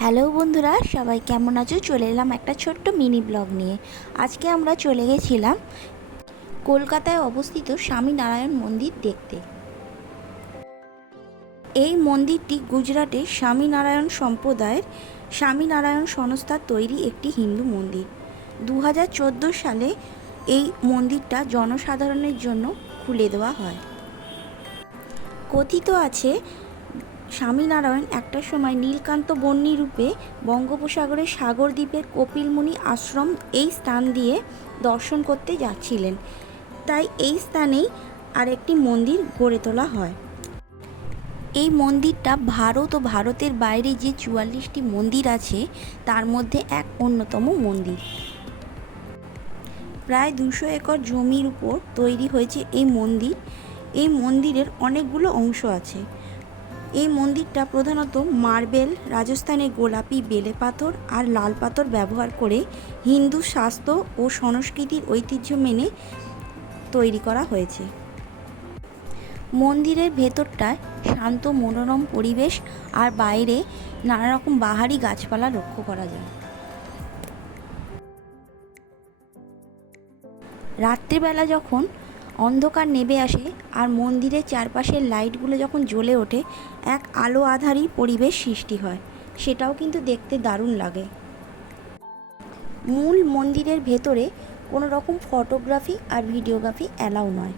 Hello বন্ধুরা, সবাই কেমন আছো? চলে এলাম একটা ছোট্ট মিনি ব্লগ নিয়ে। আজকে আমরা চলে গেছিলাম কলকাতায় অবস্থিত স্বামীনারায়ণ মন্দির দেখতে। এই মন্দিরটি গুজরাটের স্বামীনারায়ণ সম্প্রদায়ের স্বামীনারায়ণ সংস্থার তৈরি একটি হিন্দু মন্দির। 2014 সালে এই মন্দিরটা জনসাধারণের জন্য খুলে দেওয়া হয়। কথিত আছে স্বামীনারায়ণ একটা সময় নীলকান্ত বহ্নি রূপে বঙ্গোপসাগরের সাগরদ্বীপের কপিলমুনি আশ্রম এই স্থান দিয়ে দর্শন করতে যাচ্ছিলেন, তাই এই স্থানেই আরেকটি মন্দির গড়ে তোলা হয়। এই মন্দিরটা ভারত ও ভারতের বাইরে যে 44টি মন্দির আছে তার মধ্যে এক অন্যতম মন্দির। প্রায় 200 একর জমির উপর তৈরি হয়েছে এই মন্দির। এই মন্দিরের অনেকগুলো অংশ আছে। এই মন্দিরটা প্রধানত মার্বেল, রাজস্থানের গোলাপি বেলে পাথর আর লাল পাথর ব্যবহার করে হিন্দু শাস্ত্র ও সংস্কৃতির ঐতিহ্য মেনে তৈরি করা হয়েছে। মন্দিরের ভেতরটায় শান্ত মনোরম পরিবেশ আর বাইরে নানা রকম বাহারি গাছপালা লক্ষ্য করা যায়। রাত্রিবেলা যখন অন্ধকার নেমে আসে আর মন্দিরের চারপাশের লাইটগুলো যখন জ্বলে ওঠে, এক আলো আঁধারি পরিবেশ সৃষ্টি হয়, সেটাও কিন্তু দেখতে দারুণ লাগে। মূল মন্দিরের ভেতরে কোনো রকম ফটোগ্রাফি আর ভিডিওগ্রাফি অ্যালাউ নয়।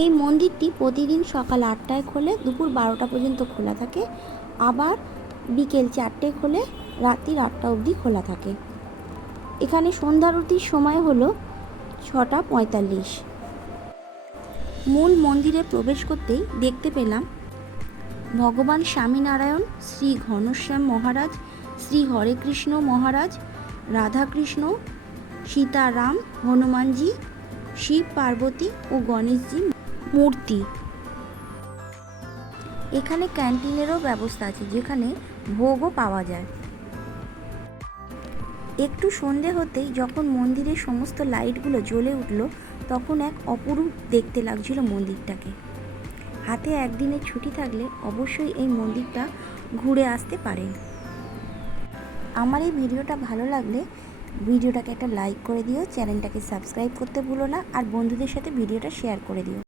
এই মন্দিরটি প্রতিদিন সকাল 8টায় খোলে, দুপুর 12টা পর্যন্ত খোলা থাকে, আবার বিকেল 4টে খোলে, রাত্রি 8টা অবধি খোলা থাকে। এখানে সন্ধ্যারতির সময় হলো 6:45। মূল মন্দিরে প্রবেশ করতেই দেখতে পেলাম ভগবান স্বামীনারায়ণ, শ্রী ঘনশ্যাম মহারাজ, শ্রী হরেকৃষ্ণ মহারাজ, রাধাকৃষ্ণ, সীতারাম, হনুমানজি, শিব পার্বতী ও গণেশজি মূর্তি। এখানে ক্যান্টিনেরও ব্যবস্থা আছে, যেখানে ভোগও পাওয়া যায়। একটু সন্ধে হতেই যখন মন্দিরের সমস্ত লাইটগুলো জ্বলে উঠল, তখন এক অপরূপ দেখতে লাগছিল মন্দিরটাকে। হাতে একদিনের ছুটি থাকলে অবশ্যই এই মন্দিরটা ঘুরে আসতে পারেন। আমার এই ভিডিওটা ভালো লাগলে ভিডিওটাকে একটা লাইক করে দিও, চ্যানেলটাকে সাবস্ক্রাইব করতে ভুলো না, আর বন্ধুদের সাথে ভিডিওটা শেয়ার করে দিও।